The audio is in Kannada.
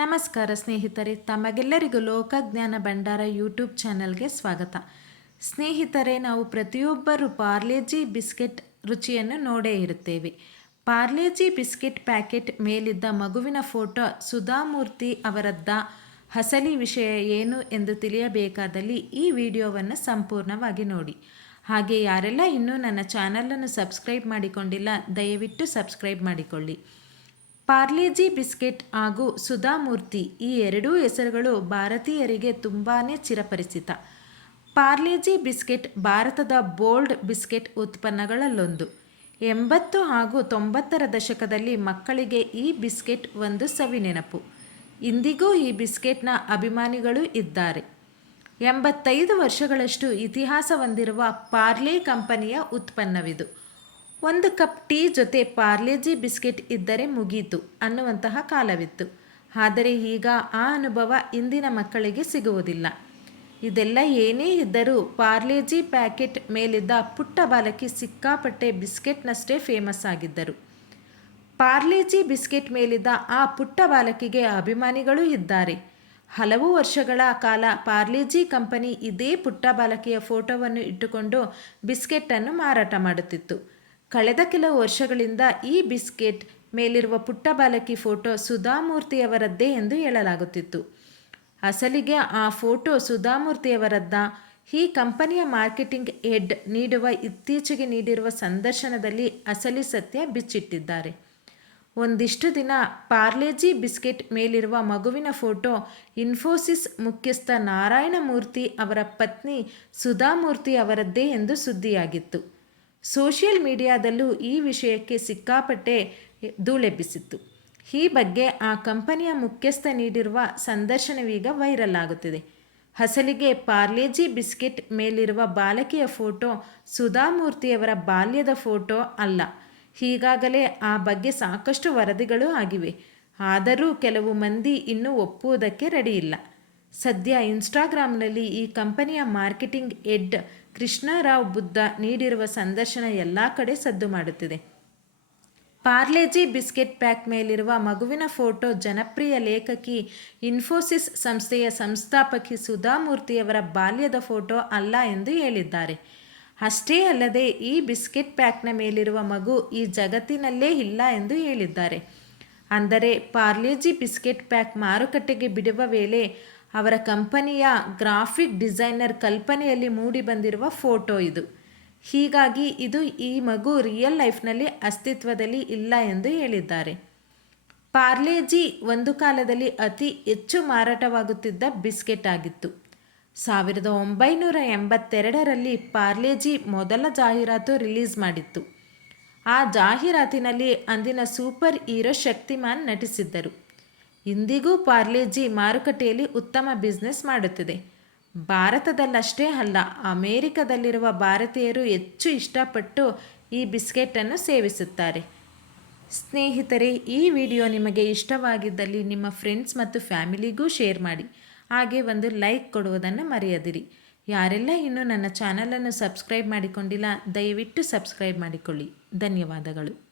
ನಮಸ್ಕಾರ ಸ್ನೇಹಿತರೆ, ತಮಗೆಲ್ಲರಿಗೂ ಲೋಕಜ್ಞಾನ ಭಂಡಾರ ಯೂಟ್ಯೂಬ್ ಚಾನಲ್ಗೆ ಸ್ವಾಗತ. ಸ್ನೇಹಿತರೆ, ನಾವು ಪ್ರತಿಯೊಬ್ಬರು ಪಾರ್ಲೇಜಿ ಬಿಸ್ಕೆಟ್ ರುಚಿಯನ್ನು ನೋಡೇ ಇರುತ್ತೇವೆ. ಪಾರ್ಲೇಜಿ ಬಿಸ್ಕೆಟ್ ಪ್ಯಾಕೆಟ್ ಮೇಲಿದ್ದ ಮಗುವಿನ ಫೋಟೋ ಸುಧಾಮೂರ್ತಿ ಅವರದ್ದ ಹಸಲಿ ವಿಷಯ ಏನು ಎಂದು ತಿಳಿಯಬೇಕಾದಲ್ಲಿ ಈ ವಿಡಿಯೋವನ್ನು ಸಂಪೂರ್ಣವಾಗಿ ನೋಡಿ. ಹಾಗೆ ಯಾರೆಲ್ಲ ಇನ್ನೂ ನನ್ನ ಚಾನಲನ್ನು ಸಬ್ಸ್ಕ್ರೈಬ್ ಮಾಡಿಕೊಂಡಿಲ್ಲ, ದಯವಿಟ್ಟು ಸಬ್ಸ್ಕ್ರೈಬ್ ಮಾಡಿಕೊಳ್ಳಿ. ಪಾರ್ಲೇಜಿ ಬಿಸ್ಕೆಟ್ ಹಾಗೂ ಸುಧಾಮೂರ್ತಿ ಈ ಎರಡೂ ಹೆಸರುಗಳು ಭಾರತೀಯರಿಗೆ ತುಂಬಾ ಚಿರಪರಿಚಿತ. ಪಾರ್ಲೆಜಿ ಬಿಸ್ಕೆಟ್ ಭಾರತದ ಬೋಲ್ಡ್ ಬಿಸ್ಕೆಟ್ ಉತ್ಪನ್ನಗಳಲ್ಲೊಂದು. ಎಂಬತ್ತು ಹಾಗೂ ತೊಂಬತ್ತರ ದಶಕದಲ್ಲಿ ಮಕ್ಕಳಿಗೆ ಈ ಬಿಸ್ಕೆಟ್ ಒಂದು ಸವಿ ನೆನಪು ಇಂದಿಗೂ ಈ ಬಿಸ್ಕೆಟ್ನ ಅಭಿಮಾನಿಗಳು ಇದ್ದಾರೆ. ಎಂಬತ್ತೈದು ವರ್ಷಗಳಷ್ಟು ಇತಿಹಾಸ ಹೊಂದಿರುವ ಪಾರ್ಲೆ ಕಂಪನಿಯ ಉತ್ಪನ್ನವಿದು. ಒಂದು ಕಪ್ ಟೀ ಜೊತೆ ಪಾರ್ಲೆಜಿ ಬಿಸ್ಕೆಟ್ ಇದ್ದರೆ ಮುಗೀತು ಅನ್ನುವಂತಹ ಕಾಲವಿತ್ತು. ಆದರೆ ಈಗ ಆ ಅನುಭವ ಇಂದಿನ ಮಕ್ಕಳಿಗೆ ಸಿಗುವುದಿಲ್ಲ. ಇದೆಲ್ಲ ಏನೇ ಇದ್ದರೂ ಪಾರ್ಲೆಜಿ ಪ್ಯಾಕೆಟ್ ಮೇಲಿದ್ದ ಪುಟ್ಟ ಬಾಲಕಿ ಸಿಕ್ಕಾಪಟ್ಟೆ ಬಿಸ್ಕೆಟ್ನಷ್ಟೇ ಫೇಮಸ್ ಆಗಿದ್ದರು. ಪಾರ್ಲೆಜಿ ಬಿಸ್ಕೆಟ್ ಮೇಲಿದ್ದ ಆ ಪುಟ್ಟ ಬಾಲಕಿಗೆ ಅಭಿಮಾನಿಗಳೂ ಇದ್ದಾರೆ. ಹಲವು ವರ್ಷಗಳ ಕಾಲ ಪಾರ್ಲೆಜಿ ಕಂಪನಿ ಇದೇ ಪುಟ್ಟ ಬಾಲಕಿಯ ಫೋಟೋವನ್ನು ಇಟ್ಟುಕೊಂಡು ಬಿಸ್ಕೆಟ್ಟನ್ನು ಮಾರಾಟ ಮಾಡುತ್ತಿತ್ತು. ಕಳೆದ ಕೆಲವು ವರ್ಷಗಳಿಂದ ಈ ಬಿಸ್ಕೆಟ್ ಮೇಲಿರುವ ಪುಟ್ಟ ಬಾಲಕಿ ಫೋಟೋ ಸುಧಾಮೂರ್ತಿಯವರದ್ದೇ ಎಂದು ಹೇಳಲಾಗುತ್ತಿತ್ತು. ಅಸಲಿಗೆ ಆ ಫೋಟೋ ಸುಧಾಮೂರ್ತಿಯವರದ್ದ. ಈ ಕಂಪನಿಯ ಮಾರ್ಕೆಟಿಂಗ್ ಹೆಡ್ ನೀಡುವ ಇತ್ತೀಚೆಗೆ ನೀಡಿರುವ ಸಂದರ್ಶನದಲ್ಲಿ ಅಸಲಿ ಸತ್ಯ ಬಿಚ್ಚಿಟ್ಟಿದ್ದಾರೆ. ಒಂದಿಷ್ಟು ದಿನ ಪಾರ್ಲೇಜಿ ಬಿಸ್ಕೆಟ್ ಮೇಲಿರುವ ಮಗುವಿನ ಫೋಟೋ ಇನ್ಫೋಸಿಸ್ ಮುಖ್ಯಸ್ಥ ನಾರಾಯಣಮೂರ್ತಿ ಅವರ ಪತ್ನಿ ಸುಧಾಮೂರ್ತಿ ಅವರದ್ದೇ ಎಂದು ಸುದ್ದಿಯಾಗಿತ್ತು. ಸೋಷಿಯಲ್ ಮೀಡಿಯಾದಲ್ಲೂ ಈ ವಿಷಯಕ್ಕೆ ಸಿಕ್ಕಾಪಟ್ಟೆ ಧೂಳೆಬ್ಬಿಸಿತ್ತು ಈ ಬಗ್ಗೆ ಆ ಕಂಪನಿಯ ಮುಖ್ಯಸ್ಥ ನೀಡಿರುವ ಸಂದರ್ಶನವೀಗ ವೈರಲ್ ಆಗುತ್ತಿದೆ. ಹಸಲಿಗೆ ಪಾರ್ಲೇಜಿ ಬಿಸ್ಕೆಟ್ ಮೇಲಿರುವ ಬಾಲಕಿಯ ಫೋಟೋ ಸುಧಾಮೂರ್ತಿಯವರ ಬಾಲ್ಯದ ಫೋಟೋ ಅಲ್ಲ. ಹೀಗಾಗಲೇ ಆ ಬಗ್ಗೆ ಸಾಕಷ್ಟು ವರದಿಗಳು ಆಗಿವೆ. ಆದರೂ ಕೆಲವು ಮಂದಿ ಇನ್ನೂ ಒಪ್ಪುವುದಕ್ಕೆ ರೆಡಿಯಿಲ್ಲ. ಸದ್ಯ ಇನ್ಸ್ಟಾಗ್ರಾಮ್ನಲ್ಲಿ ಈ ಕಂಪನಿಯ ಮಾರ್ಕೆಟಿಂಗ್ ಎಡ್ ಕೃಷ್ಣರಾವ್ ಬುದ್ಧ ನೀಡಿರುವ ಸಂದರ್ಶನ ಎಲ್ಲ ಕಡೆ ಸದ್ದು ಮಾಡುತ್ತಿದೆ. ಪಾರ್ಲೇಜಿ ಬಿಸ್ಕೆಟ್ ಪ್ಯಾಕ್ ಮೇಲಿರುವ ಮಗುವಿನ ಫೋಟೋ ಜನಪ್ರಿಯ ಲೇಖಕಿ ಇನ್ಫೋಸಿಸ್ ಸಂಸ್ಥೆಯ ಸಂಸ್ಥಾಪಕಿ ಸುಧಾಮೂರ್ತಿಯವರ ಬಾಲ್ಯದ ಫೋಟೋ ಅಲ್ಲ ಎಂದು ಹೇಳಿದ್ದಾರೆ. ಅಷ್ಟೇ ಅಲ್ಲದೆ ಈ ಬಿಸ್ಕೆಟ್ ಪ್ಯಾಕ್ನ ಮೇಲಿರುವ ಮಗು ಈ ಜಗತ್ತಿನಲ್ಲೇ ಇಲ್ಲ ಎಂದು ಹೇಳಿದ್ದಾರೆ. ಅಂದರೆ ಪಾರ್ಲೇಜಿ ಬಿಸ್ಕೆಟ್ ಪ್ಯಾಕ್ ಮಾರುಕಟ್ಟೆಗೆ ಬಿಡುವ ವೇಳೆ ಅವರ ಕಂಪನಿಯ ಗ್ರಾಫಿಕ್ ಡಿಸೈನರ್ ಕಲ್ಪನೆಯಲ್ಲಿ ಮೂಡಿಬಂದಿರುವ ಫೋಟೋ ಇದು. ಹೀಗಾಗಿ ಇದು ಈ ಮಗು ರಿಯಲ್ ಲೈಫ್ನಲ್ಲಿ ಅಸ್ತಿತ್ವದಲ್ಲಿ ಇಲ್ಲ ಎಂದು ಹೇಳಿದ್ದಾರೆ. ಪಾರ್ಲೇಜಿ ಒಂದು ಕಾಲದಲ್ಲಿ ಅತಿ ಹೆಚ್ಚು ಮಾರಾಟವಾಗುತ್ತಿದ್ದ ಬಿಸ್ಕೆಟ್ ಆಗಿತ್ತು. ಸಾವಿರದ ಒಂಬೈನೂರ ಎಂಬತ್ತೆರಡರಲ್ಲಿ ಪಾರ್ಲೇಜಿ ಮೊದಲ ಜಾಹೀರಾತು ರಿಲೀಸ್ ಮಾಡಿತ್ತು. ಆ ಜಾಹೀರಾತಿನಲ್ಲಿ ಅಂದಿನ ಸೂಪರ್ ಹೀರೋ ಶಕ್ತಿಮಾನ್ ನಟಿಸಿದ್ದರು. ಇಂದಿಗೂ ಪಾರ್ಲೆಜಿ ಮಾರುಕಟ್ಟೆಯಲ್ಲಿ ಉತ್ತಮ ಬಿಸ್ನೆಸ್ ಮಾಡುತ್ತಿದೆ. ಭಾರತದಲ್ಲಷ್ಟೇ ಅಲ್ಲ, ಅಮೇರಿಕದಲ್ಲಿರುವ ಭಾರತೀಯರು ಹೆಚ್ಚು ಇಷ್ಟಪಟ್ಟು ಈ ಬಿಸ್ಕೆಟನ್ನು ಸೇವಿಸುತ್ತಾರೆ. ಸ್ನೇಹಿತರೆ, ಈ ವಿಡಿಯೋ ನಿಮಗೆ ಇಷ್ಟವಾಗಿದ್ದಲ್ಲಿ ನಿಮ್ಮ ಫ್ರೆಂಡ್ಸ್ ಮತ್ತು ಫ್ಯಾಮಿಲಿಗೂ ಶೇರ್ ಮಾಡಿ. ಹಾಗೆ ಒಂದು ಲೈಕ್ ಕೊಡುವುದನ್ನು ಮರೆಯದಿರಿ. ಯಾರೆಲ್ಲ ಇನ್ನೂ ನನ್ನ ಚಾನಲನ್ನು ಸಬ್ಸ್ಕ್ರೈಬ್ ಮಾಡಿಕೊಂಡಿಲ್ಲ, ದಯವಿಟ್ಟು ಸಬ್ಸ್ಕ್ರೈಬ್ ಮಾಡಿಕೊಳ್ಳಿ. ಧನ್ಯವಾದಗಳು.